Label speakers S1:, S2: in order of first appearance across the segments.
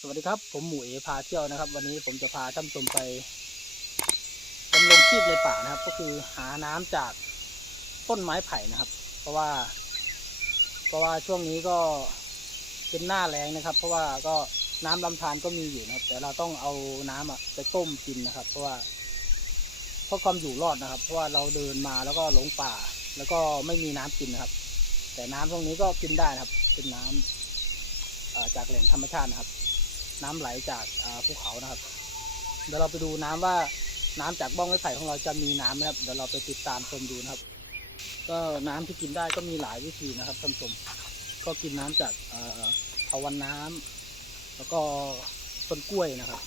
S1: สวัสดีครับ ผมหมูเอพาเที่ยวนะครับ วันนี้ผมจะพาท่านชมไปดำรงชีพในป่านะครับ ก็คือหาน้ำจากต้นไม้ไผ่นะครับ เพราะว่า เพราะว่าช่วงนี้ก็เป็นหน้าแรงนะครับ เพราะว่าก็น้ำลำธารก็มีอยู่นะครับ แต่เราต้องเอาน้ำอะไปต้มกินนะครับ เพราะว่าเพราะความอยู่รอดนะครับ เพราะว่าเราเดินมาแล้วก็หลงป่า แล้วก็ไม่มีน้ำกินนะครับ แต่น้ำตรงนี้ก็กินได้นะครับ เป็นน้ำเอ่อจากแหล่งธรรมชาตินะครับ น้ำไหลจากภูเขานะครับ เดี๋ยวเราไปดูน้ำว่าน้ำจากบ้องไม้ไผ่ของเราจะมีน้ำไหมครับเดี๋ยวเราไปติดตามชมดูนะครับ ก็น้ำที่กินได้ก็มีหลายวิธีนะครับท่านผู้ชมก็กินน้ำจากเอ่อทวันน้ำแล้วก็ต้นกล้วยนะครับ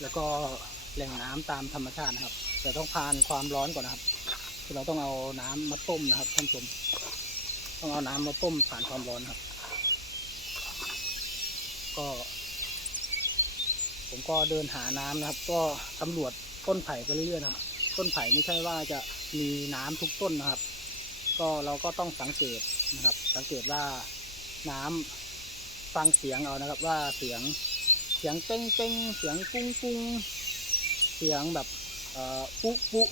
S1: แล้วก็แหล่งน้ำตามธรรมชาตินะครับ แต่ต้องผ่านความร้อนก่อนนะครับคือเราต้องเอาน้ำมาต้มนะครับท่านผู้ชมต้องเอาน้ำมาต้มผ่านความร้อนครับ ก็ ผมก็เดินหาน้ำนะครับ ก็ตำรวจต้นไผ่ไปเรื่อยๆนะครับ ต้นไผ่ไม่ใช่ว่าจะมีน้ำทุกต้นนะครับ ก็เราก็ต้องสังเกตนะครับ สังเกตว่าน้ำฟังเสียงเอานะครับ ว่าเสียงเสียงเป้งเป้งเสียงกุ้งกุ้งเสียงแบบเอ่อปุ๊ปุ๊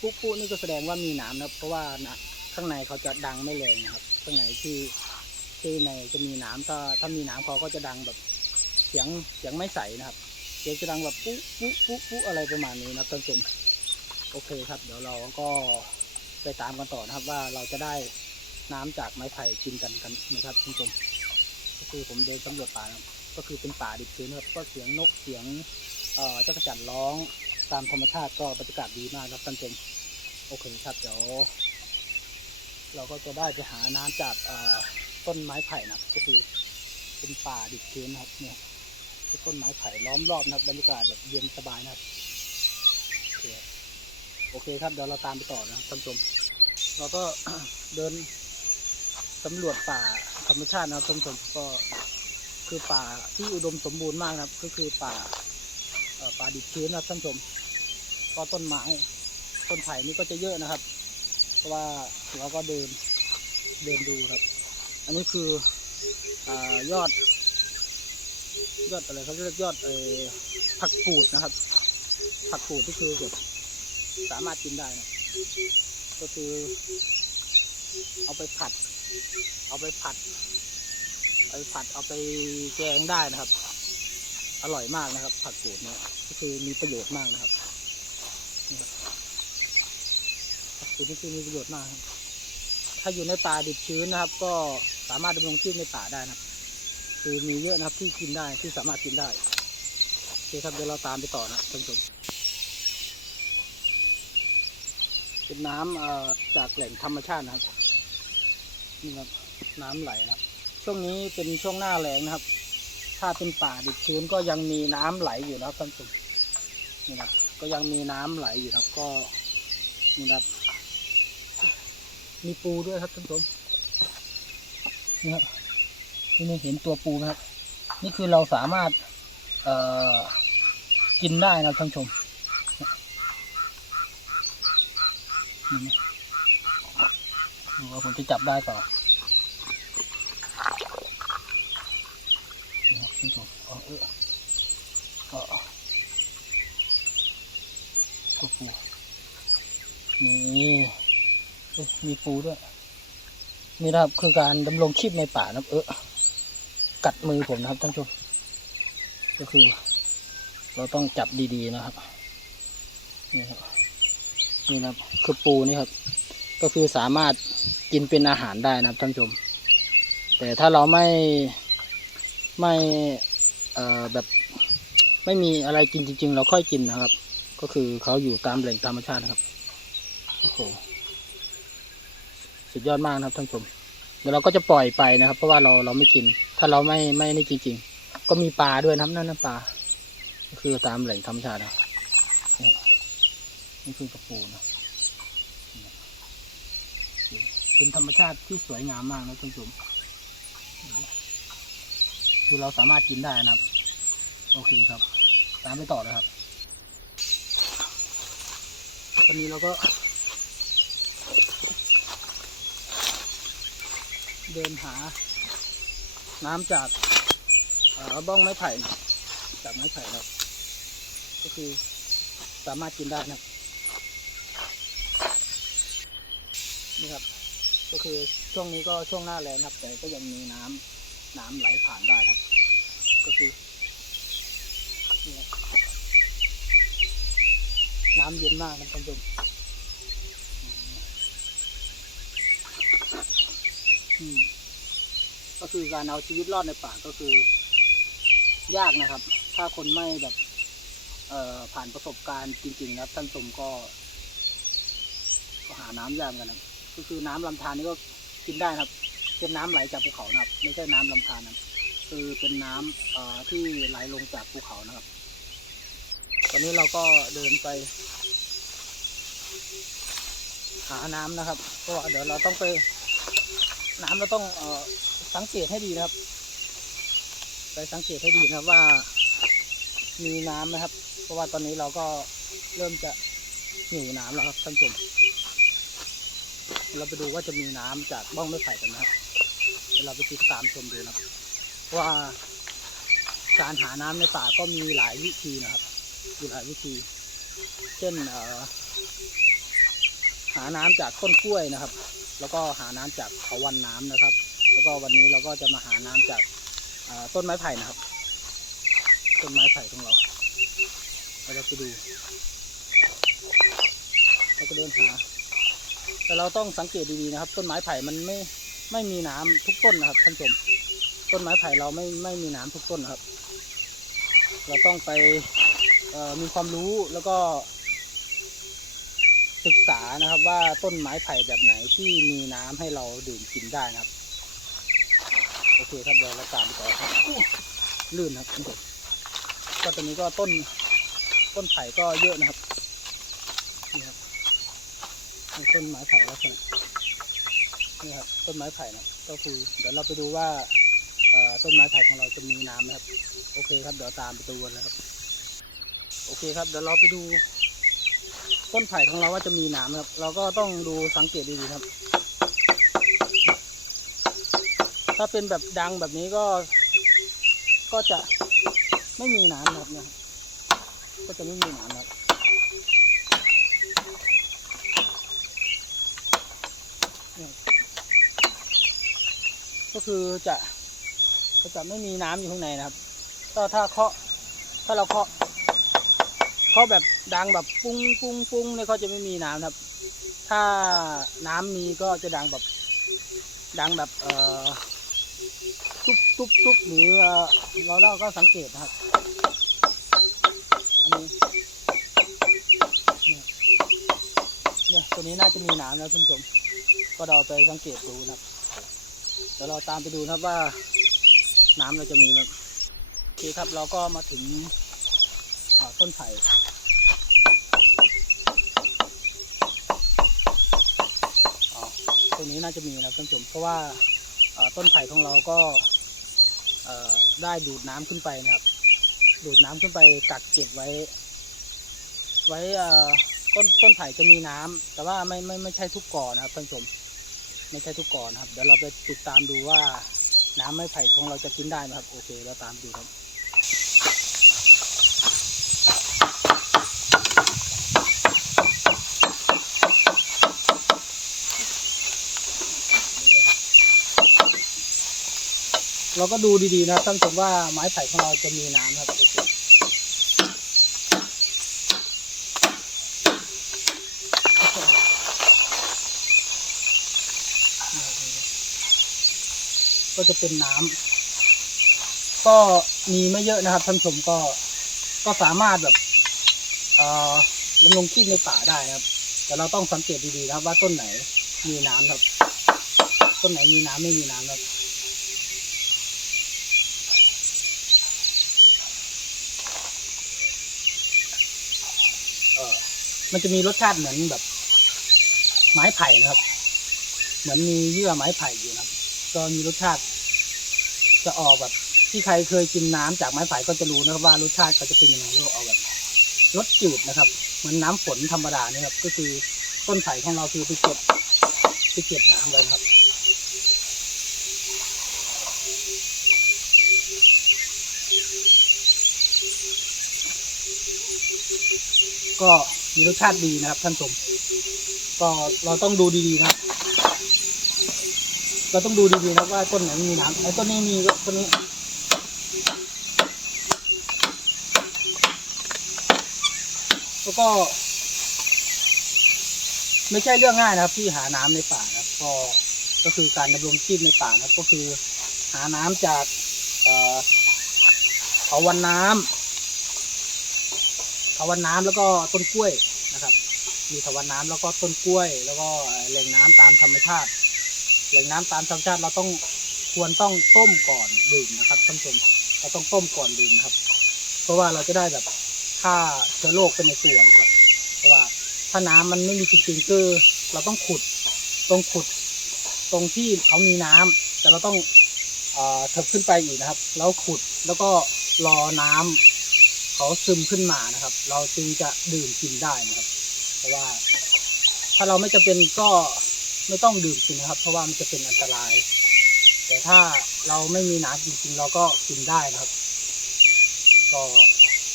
S1: ปุ๊ปุ๊นี่ก็แสดงว่ามีน้ำนะครับ เพราะว่านะข้างในเขาจะดังไม่แรงนะครับ ข้างในที่ที่ในจะมีน้ำถ้าถ้ามีน้ำเขาก็จะดังแบบเสียงเสียงไม่ใสนะครับ เสียงจะดังแบบปุ๊ปุ๊ปุ๊ปุ๊อะไรประมาณนี้นะครับท่านผู้ชมโอเคครับ เดี๋ยวเราก็ไปตามกันต่อนะครับว่าเราจะได้น้ำจากไม้ไผ่กินกันกันนะครับท่านผู้ชมก็คือผมเดินสำรวจป่านะครับก็คือเป็นป่าดิบชื้นครับก็เสียงนกเสียงเอ่อจ้ากระจันร้องตามธรรมชาติก็บรรยากาศดีมากครับท่านผู้ชมโอเคครับเดี๋ยวเราก็จะได้ไปหาน้ำจากต้นไม้ไผ่นะก็คือเป็นป่าดิบชื้นครับเนี่ย ต้นไม้ไผ่ล้อมรอบนะครับ บรรยากาศแบบเย็นสบายนะครับโอเคครับโอเคครับเดี๋ยวเราตามไปต่อนะครับท่านผู้ชมเราก็เดินสำรวจป่าธรรมชาตินะครับท่านผู้ชมก็คือป่าที่อุดมสมบูรณ์มากนะครับ ก็คือป่าป่าดิบชื้นนะครับท่านผู้ชมก็ต้นไม้ต้นไผ่นี่ก็จะเยอะนะครับ เพราะว่าเราก็เดินเดินดูครับ อันนี้คืออยอด ยอดอะไรเขาเรียกยอดเอผักกูดนะครับ ผักกูดที่คือแบบสามารถกินได้นะก็คือ เอาไปผัด เอาไปผัดเอาไปผัดเอาไปแกงได้นะครับ อร่อยมากนะครับ ผักกูดเนี่ยก็คือมีประโยชน์มากนะครับนี่ครับผักกูดนี่คือมีประโยชน์มากครับถ้าอยู่ในป่าดิบชื้นนะครับ ก็สามารถดำรงชีพในป่าได้นะครับ คือมีเยอะนะครับที่กินได้ที่สามารถกินได้โอเคครับเดี๋ยวเราตามไปต่อนะท่านผู้ชมเป็นน้ำจากแหล่งธรรมชาตินะครับนี่ครับน้ำไหลนะครับ ช่วงนี้เป็นช่วงหน้าแล้งนะครับ ถ้าเป็นป่าดิบชื้นก็ยังมีน้ำไหลอยู่นะครับท่านผู้ชมนี่ครับก็ยังมีน้ำไหลอยู่นะครับ ก็นี่ครับมีปูด้วยครับท่านผู้ชมนี่ครับ นี่นี่เห็นตัวปูไหมครับ นี่คือเราสามารถเอ่อกินได้นะครับท่านชมดูว่าผมจะจับได้ก่อนนี่ครับท่านชมเอาเออตัวปูนี่มีปูด้วยนี่นะครับคือการดำรงชีพในป่านะเออ กัดมือผมนะครับท่านผู้ชมก็คือ เราต้องจับดีๆนะครับนี่ครับนี่นะครับคือปูนี่ครับ ก็คือสามารถกินเป็นอาหารได้นะครับท่านผู้ชม แต่ถ้าเราไม่ไม่เอ่อแบบไม่มีอะไรกินจริง ๆ เราค่อยกินนะครับ ก็คือเขาอยู่ตามแหล่งธรรมชาตินะครับโอ้โหสุดยอดมากนะครับท่านผู้ชมเดี๋ยวเราก็จะปล่อยไปนะครับ เพราะว่าเราเราไม่กิน ถ้าเราไม่ไม่นี่จริง ๆ ก็มีปลาด้วยนะครับนั่นนั่นปลาคือตามแหล่งธรรมชาตินะนี่คือกระปูนะนี่เป็นธรรมชาติที่สวยงามมากนะท่านผู้ชมคือเราสามารถกินได้นะครับ โอเคครับ ตามไปต่อเลยครับตอนนี้เราก็เดินหา น้ำจากอ่าบ้องไม้ไผ่จากไม้ไผ่นะครับก็คือสามารถกินได้นะนี่ครับ ก็คือช่วงนี้ก็ช่วงหน้าแรงครับ แต่ก็ยังมีน้ำน้ำไหลผ่านได้ครับ ก็คือนี่น้ำเย็นมากนะท่านผู้ชมอืม คือการเอาชีวิตรอดในป่าก็คือ ยากนะครับ ถ้าคนไม่แบบเอ่อผ่านประสบการณ์จริงๆนะครับท่านชมก็ก็หาน้ำยากเหมือนกันนะก็คือน้ำลำธารนี่ก็กินได้นะครับ เป็นน้ำไหลจากภูเขานะครับ ไม่ใช่น้ำลำธารนะคือเป็นน้ำเอ่อที่ไหลลงจากภูเขานะครับ ตอนนี้เราก็เดินไป หาน้ำนะครับเพราะว่าเดี๋ยวเราต้องไป น้ำเราต้องเอ่อ สังเกตให้ดีนะครับ ไปสังเกตให้ดีนะครับว่ามีน้ำนะครับ เพราะว่าตอนนี้เราก็เริ่มจะหิวน้ำแล้วครับท่านผู้ชมเราไปดูว่าจะมีน้ำจากบ้องไม้ไผ่กันนะครับเดี๋ยวเราไปติดตามชมดูนะครับว่าการหาน้ำในป่าก็มีหลายวิธีนะครับมีหลายวิธี เช่นหาน้ำจากต้นกล้วยนะครับ แล้วก็หาน้ำจากเขาวันน้ำนะครับ แล้วก็วันนี้เราก็จะมาหาน้ำจากต้นไม้ไผ่นะครับ ต้นไม้ไผ่ของเราเราจะไปดูเราก็เดินหา แต่เราต้องสังเกตดีๆนะครับ ต้นไม้ไผ่มันไม่ไม่มีน้ำทุกต้นนะครับท่านผู้ชมต้นไม้ไผ่เราไม่ไม่มีน้ำทุกต้นนะครับ เราต้องไปมีความรู้แล้วก็ ศึกษานะครับว่าต้นไม้ไผ่แบบไหนที่มีน้ำให้เราดื่มกินได้นะครับ โอเคครับเดี๋ยวเราตามไปต่อครับลื่นครับท่านผู้ชมก็ตอนนี้ก็ต้นต้นไผ่ก็เยอะนะครับนี่ครับต้นไม้ไผ่ลักษณะนี่ครับต้นไม้ไผ่นะก็คือเดี๋ยวเราไปดูว่าเอ่อต้นไม้ไผ่ของเราจะมีน้ำนะครับ โอเคครับเดี๋ยวตามไปดูกันนะครับ โอเคครับเดี๋ยวเราไปดู ต้นไผ่ของเราว่าจะมีน้ำครับ เราก็ต้องดูสังเกตดีๆครับ ถ้าเป็นแบบดังแบบนี้ก็ ก็จะไม่มีน้ำนะครับเนี่ย ก็จะไม่มีน้ำครับก็คือจะก็จะไม่มีน้ำอยู่ข้างในนะครับ ก็ถ้าเคาะ ถ้าเราเคาะ เคาะแบบดังแบบปุ้งปุ้งปุ้งเนี่ยเขาจะไม่มีน้ำครับ ถ้าน้ำมีก็จะดังแบบ ดังแบบ เอ่อ ตุ๊บตุ๊บตุ๊บหรือเอ่อเราเราก็สังเกตนะครับ อันนี้เนี่ยเนี่ยตัวนี้น่าจะมีน้ำแล้วท่านผู้ชมก็เราไปสังเกตดูนะครับเดี๋ยวเราตามไปดูนะครับว่าน้ำเราจะมีไหมโอเคครับเราก็มาถึงต้นไผ่อ๋อตรงนี้น่าจะมีนะท่านผู้ชมเพราะว่า ต้นไผ่ของเราก็ได้ดูดน้ำขึ้นไปนะครับ ดูดน้ำขึ้นไปกักเก็บไว้ ไว้ต้นต้นไผ่จะมีน้ำแต่ว่าไม่ไม่ไม่ใช่ทุกก่อนะครับท่านผู้ชมไม่ใช่ทุกก่อนะครับ เดี๋ยวเราไปติดตามดูว่าน้ำไม้ไผ่ของเราจะกินได้ไหมครับ โอเค เราตามดูครับ เราก็ดูดีๆนะท่านชมว่าไม้ไผ่ของเราจะมีน้ำครับก็จะเป็นน้ำก็มีไม่เยอะนะครับท่านชมก็ก็สามารถแบบเอ่อดำรงชีพในป่าได้นะครับ แต่เราต้องสังเกตดีๆนะครับว่าต้นไหนมีน้ำครับ ต้นไหนมีน้ำไม่มีน้ำครับ เออ มันจะมีรสชาติเหมือนแบบ ไม้ไผ่นะครับ เหมือนมีเยื่อไม้ไผ่อยู่นะครับ ก็มีรสชาติ จะออกแบบ ที่ใครเคยกินน้ำจากไม้ไผ่ก็จะรู้นะครับว่ารสชาติเขาจะเป็นยังไงก็ออกแบบรสจืดนะครับ เหมือนน้ำฝนธรรมดาเนี่ยครับ ก็คือต้นไผ่ของเราคือไปเก็บไปเก็บน้ำเลยครับก็ มีรสชาติดีนะครับท่านผู้ชมก็เราต้องดูดีๆนะครับ เราต้องดูดีๆนะครับว่าต้นไหนมีน้ำไอ้ต้นนี้มีก็ต้นนี้แล้วก็ ไม่ใช่เรื่องง่ายนะครับ ที่หาน้ำในป่านะครับ ก็ก็คือการดำรงชีพในป่านะครับ ก็คือหาน้ำจาก เอ่อเขาวันน้ำเขา วันน้ำแล้วก็ต้นกล้วยนะครับ มีเขาวันน้ำแล้วก็ต้นกล้วย แล้วก็แหล่งน้ำตามธรรมชาติ แหล่งน้ำตามธรรมชาติเราต้องควรต้องต้มก่อนดื่มนะครับท่านผู้ชมเราต้องต้มก่อนดื่มนะครับ เพราะว่าเราจะได้แบบฆ่าเชื้อโรคเป็นในตัวนะครับ เพราะว่าถ้าน้ำมันไม่มีจริงๆคือเราต้องขุดตรงขุดตรงที่เขามีน้ำแต่เราต้องเอ่อเถิบขึ้นไปอีกนะครับ แล้วขุดแล้วก็รอน้ำ เขาซึมขึ้นมานะครับ เราจึงจะดื่มกินได้นะครับ เพราะว่า ถ้าเราไม่จำเป็นก็ไม่ต้องดื่มกินนะครับ เพราะว่ามันจะเป็นอันตราย แต่ถ้าเราไม่มีน้ำจริงๆเราก็กินได้นะครับ ก็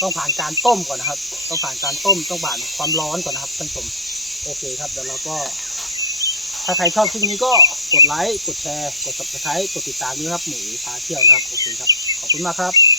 S1: ต้องผ่านการต้มก่อนนะครับ ต้องผ่านการต้มต้องผ่านความร้อนก่อนนะครับท่านผู้ชมโอเคครับเดี๋ยวเราก็ถ้าใครชอบคลิปนี้ก็กดไลค์ กดแชร์ กด subscribe กดติดตามด้วยครับ หมูพาเที่ยวนะครับ โอเคครับ ขอบคุณมากครับ